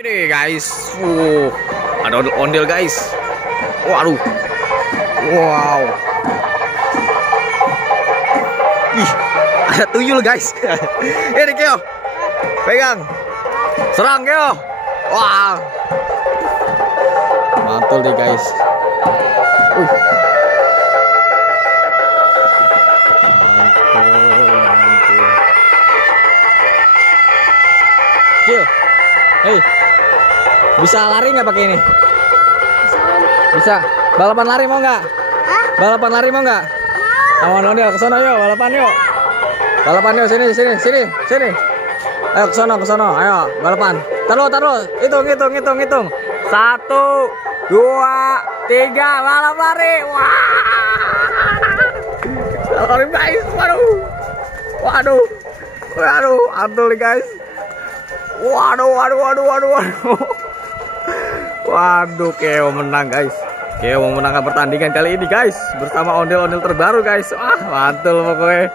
Ini guys, ada ondel guys. Waduh, wow. Ih, ada tuyul guys. Ini Keo, pegang, serang Keo. Wah, mantul nih guys. Mantul. Keo, hey. Bisa lari nggak pakai ini? Bisa. Balapan lari mau nggak? Balapan lari mau nggak? Awan ondel, ke sono yuk, balapan yuk. Balapan yuk, sini. Ayo ke sono, ayo balapan. Taruh. Hitung. 1, 2, 3, balap lari. Wah. Lari guys, waduh. Antul nih guys. Waduh. Waduh, Keo menang guys. Keo memenangkan pertandingan kali ini guys bersama ondel-ondel terbaru guys. Wah, mantul pokoknya.